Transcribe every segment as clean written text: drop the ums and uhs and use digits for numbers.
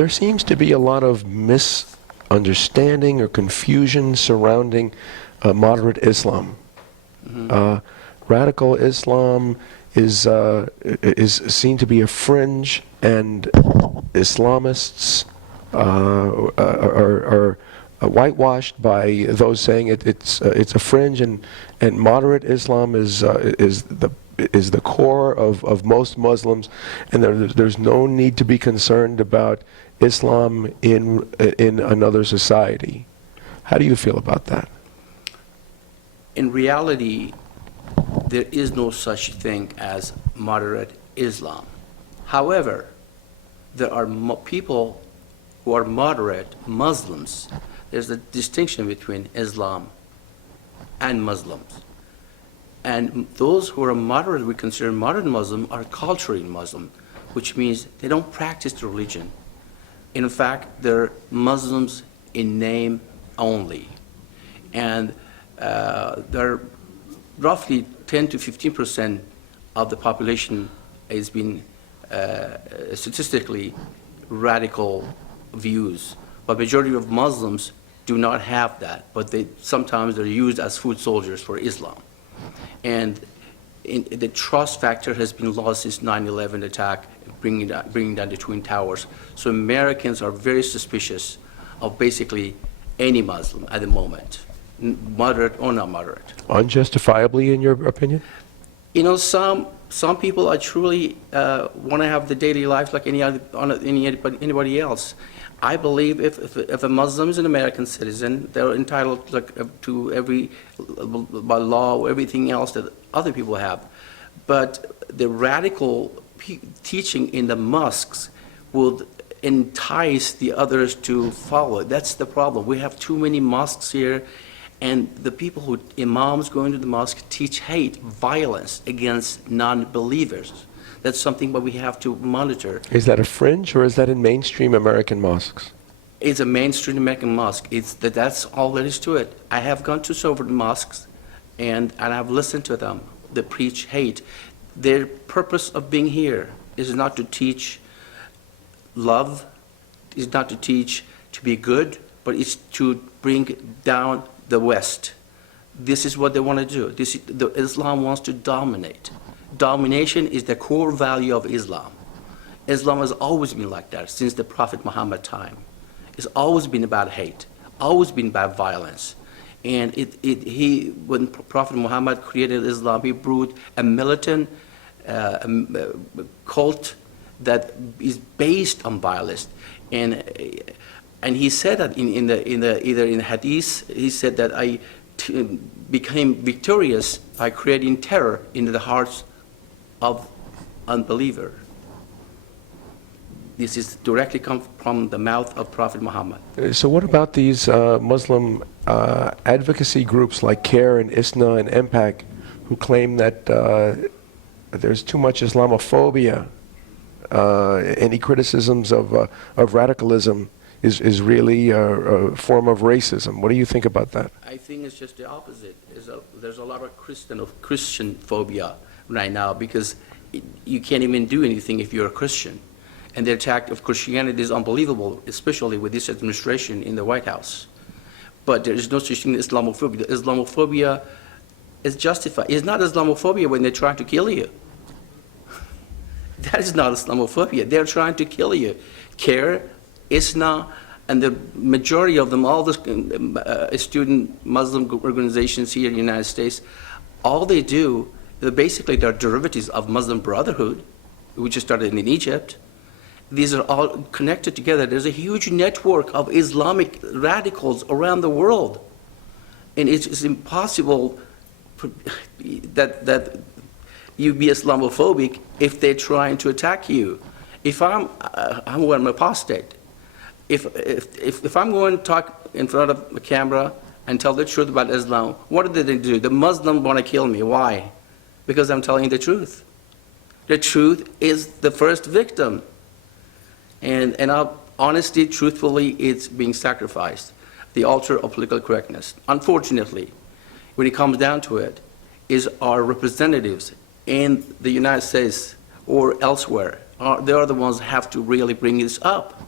there seems to be a lot of misunderstanding or confusion surrounding moderate Islam. Radical Islam is seen to be a fringe, and Islamists are whitewashed by those saying it's a fringe, and moderate Islam is the core of most Muslims, and there's no need to be concerned about Islam in another society. How do you feel about that? In reality, there is no such thing as moderate Islam. However, there are people who are moderate Muslims. There's a distinction between Islam and Muslims. And those who are moderate, we consider moderate Muslim, are culturally Muslim, which means they don't practice the religion. In fact, they're Muslims in name only. And they're roughly 10 to 15% of the population has been statistically radical views. But majority of Muslims do not have that, but sometimes they're used as foot soldiers for Islam. And the trust factor has been lost since 9/11 attack, bringing down the Twin Towers. So Americans are very suspicious of basically any Muslim at the moment, moderate or not moderate. Unjustifiably, in your opinion? You know, some people are truly want to have the daily life like anybody else. I believe if a Muslim is an American citizen, they're entitled to by law, everything else that other people have. But the radical teaching in the mosques will entice the others to follow. That's the problem. We have too many mosques here, and the people imams going to the mosque teach hate, violence against non-believers. That's something that we have to monitor. Is that a fringe, or is that in mainstream American mosques? It's a mainstream American mosque. That's all there is to it. I have gone to several mosques, and I've listened to them. They preach hate. Their purpose of being here is not to teach love, is not to teach to be good, but it's to bring down the West. This is what they want to do. Islam wants to dominate. Domination is the core value of Islam. Islam has always been like that since the Prophet Muhammad time. It's always been about hate, always been about violence. And when Prophet Muhammad created Islam, he brought a militant cult that is based on violence. And he said that either in Hadith, he said that I became victorious by creating terror into the hearts of unbeliever. This is directly come from the mouth of Prophet Muhammad. So what about these Muslim advocacy groups like CARE and ISNA and MPAC, who claim that there's too much Islamophobia? Any criticisms of radicalism is really a form of racism. What do you think about that? I think it's just the opposite. There's a lot of Christian phobia right now, because you can't even do anything if you're a Christian. And the attack of Christianity is unbelievable, especially with this administration in the White House. But there is no such thing as Islamophobia. Islamophobia is justified. It's not Islamophobia when they're trying to kill you. That is not Islamophobia. They're trying to kill you. CARE, ISNA, and the majority of them, all the student Muslim organizations here in the United States, all they do, basically they're derivatives of Muslim Brotherhood, which started in Egypt. These are all connected together. There's a huge network of Islamic radicals around the world. And it's impossible that you be Islamophobic if they're trying to attack you. If I'm an apostate. If I'm going to talk in front of a camera and tell the truth about Islam, what did they do? The Muslims want to kill me. Why? Because I'm telling the truth. The truth is the first victim. And honesty, truthfully, it's being sacrificed. The altar of political correctness. Unfortunately, when it comes down to it, is our representatives in the United States or elsewhere, they are the ones who have to really bring this up.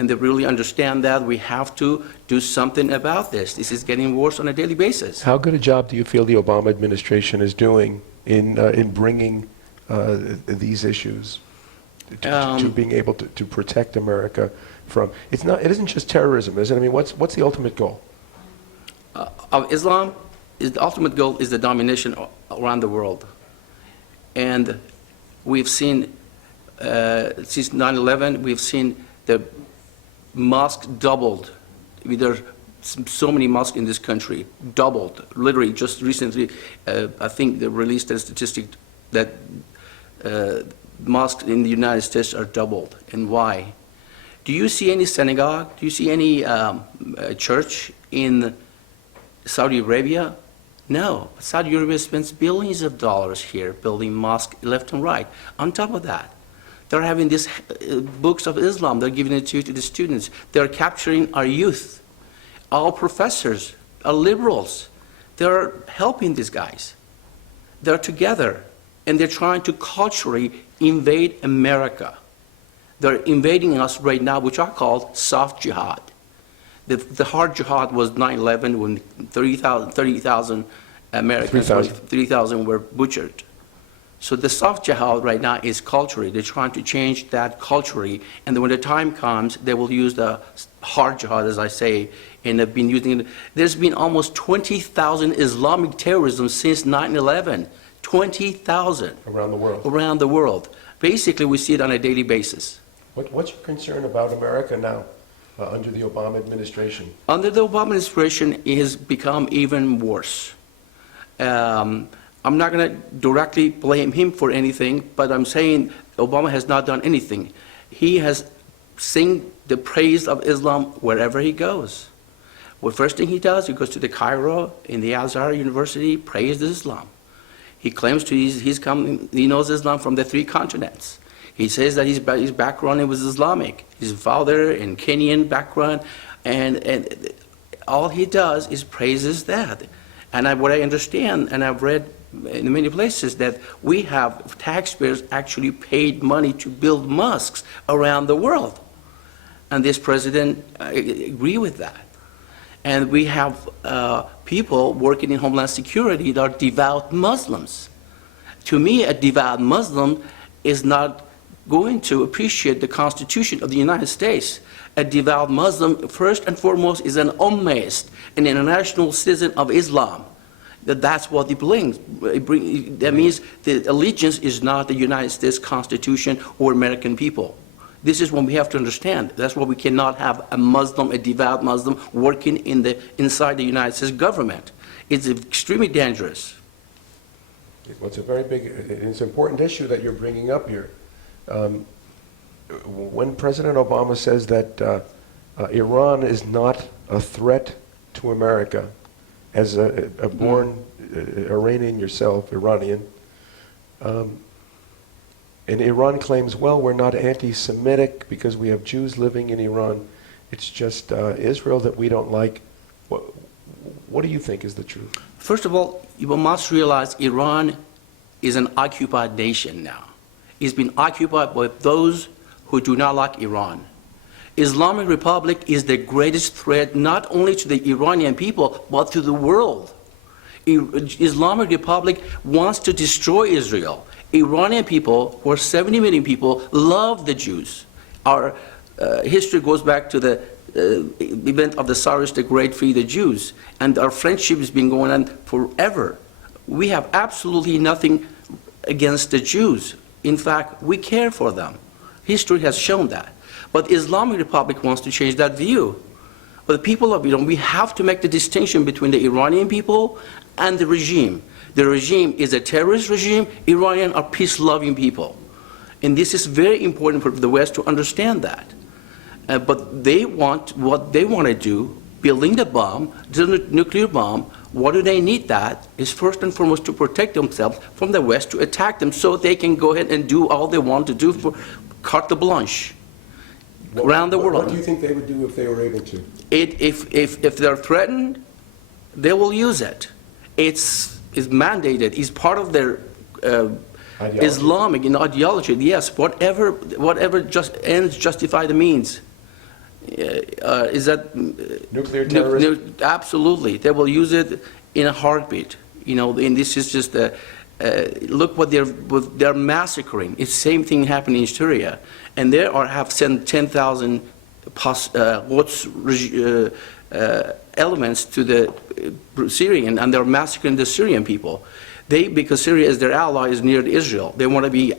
and they really understand that we have to do something about this. This is getting worse on a daily basis. How good a job do you feel the Obama administration is doing in bringing these issues to being able to protect America from? It isn't just terrorism, is it? I mean, what's the ultimate goal? Of Islam, the ultimate goal is the domination around the world. And we've seen, since 9/11, we've seen the mosques doubled. There are so many mosques in this country, doubled. Literally, just recently, I think they released a statistic that mosques in the United States are doubled. And why? Do you see any synagogue? Do you see any church in Saudi Arabia? No. Saudi Arabia spends billions of dollars here building mosques left and right. On top of that, they're having these books of Islam. They're giving it to the students. They're capturing our youth. Our professors, our liberals, they're helping these guys. They're together, and they're trying to culturally invade America. They're invading us right now, which I call soft jihad. The hard jihad was 9/11 when 30,000 Americans, 3,000 were butchered. So the soft jihad right now is culturally. They're trying to change that culturally, and then when the time comes, they will use the hard jihad, as I say, and they've been using it. There's been almost 20,000 Islamic terrorism since 9/11. 20,000 Around the world. Around the world. Basically, we see it on a daily basis. What's your concern about America now under the Obama administration? Under the Obama administration, it has become even worse. I'm not going to directly blame him for anything, but I'm saying Obama has not done anything. He has sing the praise of Islam wherever he goes. Well, first thing he does, he goes to the Cairo in the Al-Azhar University, praises Islam. He claims he knows Islam from the 3 continents. He says that his background was Islamic. His father in Kenyan background, and all he does is praises that. And what I understand, and I've read in many places, that we have taxpayers actually paid money to build mosques around the world. And this president agree with that. And we have people working in Homeland Security that are devout Muslims. To me, a devout Muslim is not going to appreciate the Constitution of the United States. A devout Muslim, first and foremost, is an ummahist, an international citizen of Islam. That's what it brings. That means the allegiance is not the United States Constitution or American people. This is what we have to understand. That's why we cannot have a Muslim, a devout Muslim, working inside the United States government. It's extremely dangerous. Well, it's a very big, it's an important issue that you're bringing up here. When President Obama says that Iran is not a threat to America, as a born Iranian yourself, Iranian, and Iran claims, well, we're not anti-Semitic because we have Jews living in Iran. It's just Israel that we don't like. What do you think is the truth? First of all, you must realize Iran is an occupied nation now. It's been occupied by those who do not like Iran. Islamic Republic is the greatest threat not only to the Iranian people, but to the world. Islamic Republic wants to destroy Israel. Iranian people, who are 70 million people, love the Jews. Our history goes back to the event of the Cyrus the Great freed the Jews, and our friendship has been going on forever. We have absolutely nothing against the Jews. In fact, we care for them. History has shown that. But Islamic Republic wants to change that view. But the people of Iran, we have to make the distinction between the Iranian people and the regime. The regime is a terrorist regime. Iranian are peace-loving people. And this is very important for the West to understand that. But they want what they want to do, building the bomb, the nuclear bomb. What do they need that? Is first and foremost to protect themselves from the West, to attack them so they can go ahead and do all they want to do for carte blanche around the world. What do you think they would do if they were able to? If they're threatened, they will use it. It's mandated. It's part of their Islamic ideology. Yes, whatever just ends justify the means. is that Nuclear terrorism? Absolutely. They will use it in a heartbeat. And this is just look what they're massacring. It's the same thing happening in Syria, and they have sent 10,000 elements to the Syrian, and they're massacring the Syrian people. Because Syria is their ally, is near Israel. They want to be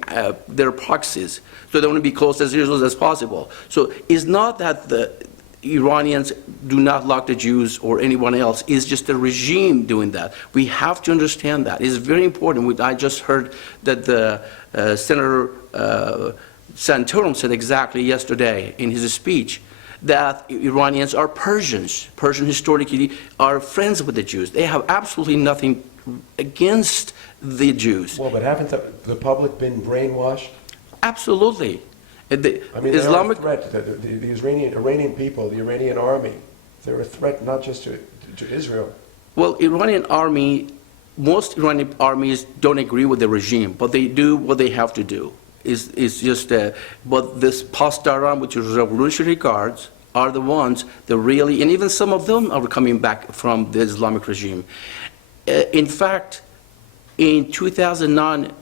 their proxies, so they want to be close as Israel as possible. So it's not that the Iranians do not like the Jews or anyone else. It's just the regime doing that. We have to understand that. It's very important. I just heard that the Senator Santorum said exactly yesterday in his speech that Iranians are Persians. Persians historically are friends with the Jews. They have absolutely nothing against the Jews. Well, but haven't the public been brainwashed? Absolutely. I mean, they are a threat. The Iranian people, the Iranian army, they're a threat not just to Israel. Well, most Iranian armies don't agree with the regime, but they do what they have to do. But this Pasdaran, which is Revolutionary Guards, are the ones that really, and even some of them are coming back from the Islamic regime. In fact, in 2009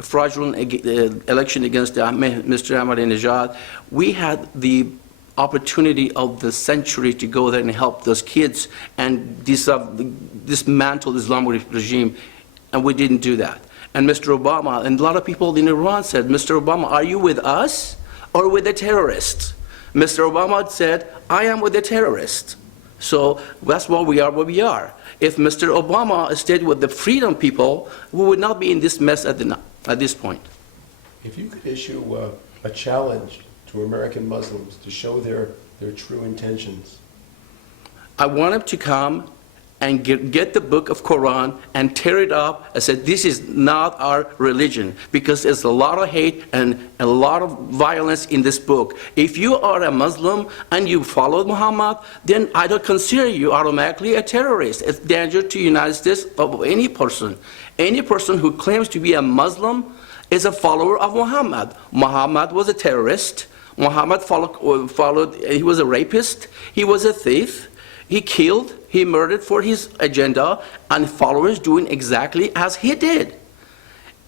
fraudulent election against Mr. Ahmadinejad, we had the opportunity of the century to go there and help those kids and dismantle the Islamic regime, and we didn't do that. And Mr. Obama, and a lot of people in Iran said, Mr. Obama, are you with us or with the terrorists? Mr. Obama said, I am with the terrorists. So that's why we are where we are. If Mr. Obama stayed with the freedom people, we would not be in this mess at this point. If you could issue a challenge to American Muslims to show their true intentions. I want them to come and get the book of Quran and tear it up and say, this is not our religion, because there's a lot of hate and a lot of violence in this book. If you are a Muslim and you follow Muhammad, then I don't consider you automatically a terrorist. It's danger to the United States of any person. Any person who claims to be a Muslim is a follower of Muhammad. Muhammad was a terrorist. Muhammad he was a rapist. He was a thief. He killed, he murdered for his agenda, and followers doing exactly as he did.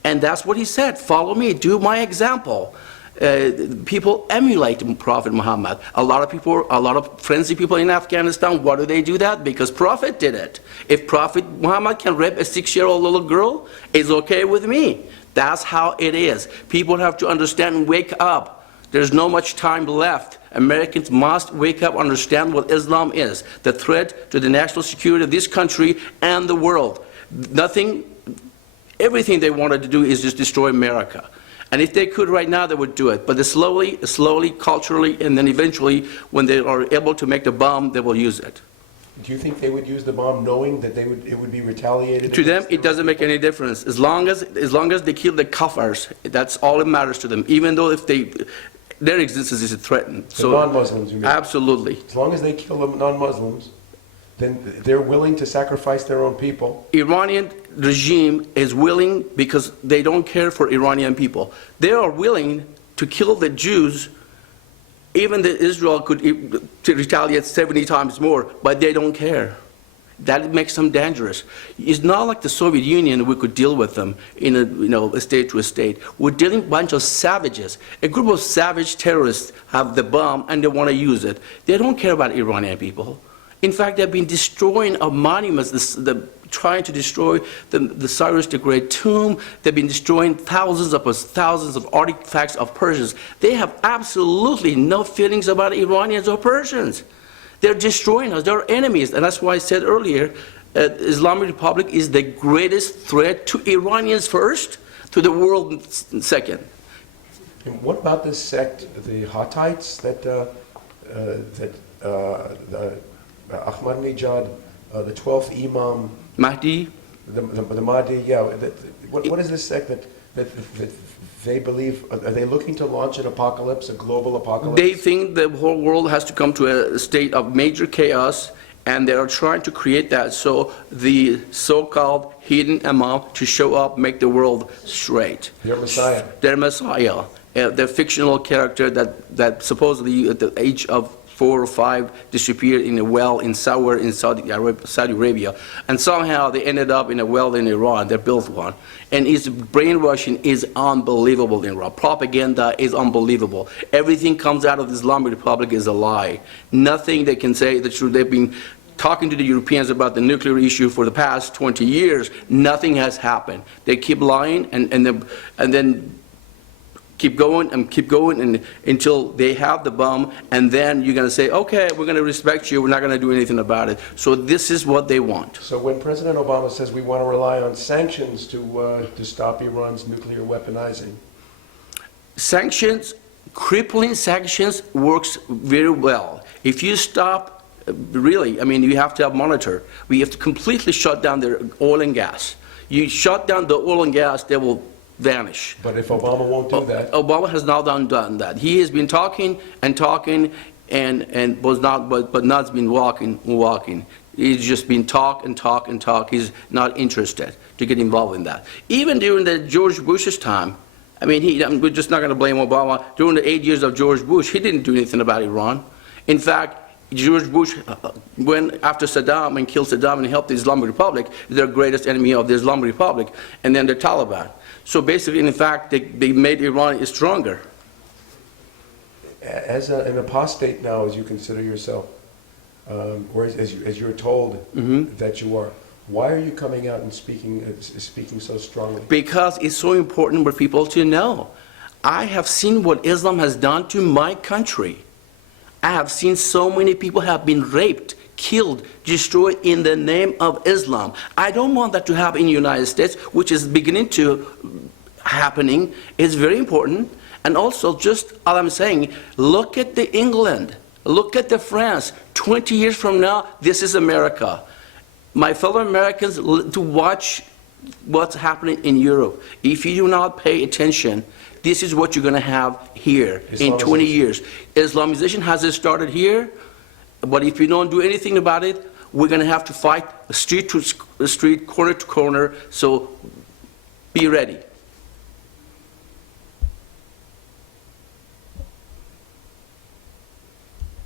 And that's what he said, follow me, do my example. People emulate Prophet Muhammad. A lot of frenzied people in Afghanistan, why do they do that? Because Prophet did it. If Prophet Muhammad can rape a 6-year-old little girl, it's okay with me. That's how it is. People have to understand and wake up. There's no much time left. Americans must wake up, understand what Islam is, the threat to the national security of this country and the world. Everything they wanted to do is just destroy America. And if they could right now, they would do it. But slowly, culturally, and then eventually, when they are able to make the bomb, they will use it. Do you think they would use the bomb knowing that it would be retaliated? To them, it doesn't make any difference. As long as they kill the kafirs, that's all that matters to them. Even though if their existence is threatened. The non-Muslims, you mean? Absolutely. As long as they kill the non-Muslims, then they're willing to sacrifice their own people. Iranian regime is willing because they don't care for Iranian people. They are willing to kill the Jews, even that Israel could to retaliate 70 times more, but they don't care. That makes them dangerous. It's not like the Soviet Union. We could deal with them in a state to a state. We're dealing with a bunch of savages. A group of savage terrorists have the bomb and they want to use it. They don't care about Iranian people. In fact, they've been destroying our monuments, trying to destroy the Cyrus the Great tomb. They've been destroying thousands of artifacts of Persians. They have absolutely no feelings about Iranians or Persians. They're destroying us. They're enemies. And that's why I said earlier, Islamic Republic is the greatest threat to Iranians first, to the world second. And what about this sect, the Hittites, that Ahmadinejad, the 12th Imam, Mahdi? the Mahdi, yeah. What is this sect that they believe? Are they looking to launch an apocalypse, a global apocalypse? They think the whole world has to come to a state of major chaos, and they are trying to create that. So the so-called hidden Imam to show up, make the world straight. Their Messiah. Their Messiah. the fictional character that supposedly at the age of 4 or 5 disappeared in a well in Saudi Arabia, and somehow they ended up in a well in Iran. They built one, and his brainwashing is unbelievable in Iran. Propaganda is unbelievable. Everything comes out of the Islamic Republic is a lie. Nothing they can say the truth. They've been talking to the Europeans about the nuclear issue for the past 20 years. Nothing has happened. They keep lying and then keep going and until they have the bomb, and then you're going to say, okay, we're going to respect you, we're not going to do anything about it. So this is what they want. So when President Obama says we want to rely on sanctions to stop Iran's nuclear weaponizing, Sanctions, crippling sanctions works very well. If you stop, really, I mean, you have to have monitor. We have to completely shut down their oil and gas. You shut down the oil and gas, they will vanish. but if Obama won't do that, Obama has now done that. He has been talking and talking and was not, but not been walking. He's just been talk and talk and talk. He's not interested to get involved in that. Even during the George Bush's time, I mean, we're just not going to blame Obama. During the 8 years of George Bush, he didn't do anything about Iran. In fact, George Bush went after Saddam and killed Saddam and helped the Islamic Republic, their greatest enemy of the Islamic Republic, and then the Taliban. So basically, in fact, they made Iran stronger. as an apostate now, as you consider yourself, or as you're told that you are, why are you coming out and speaking so strongly? Because it's so important for people to know. I have seen what Islam has done to my country. I have seen so many people have been raped, killed, destroyed in the name of Islam. I don't want that to happen in the United States, which is beginning to happening. It's very important. And also, just all I'm saying, look at the England, look at the France. 20 years from now, this is America. My fellow Americans, to watch what's happening in Europe. If you do not pay attention, this is what you're going to have here in 20 years. Islamization has started here, but if you don't do anything about it, we're going to have to fight street to street, corner to corner, so be ready.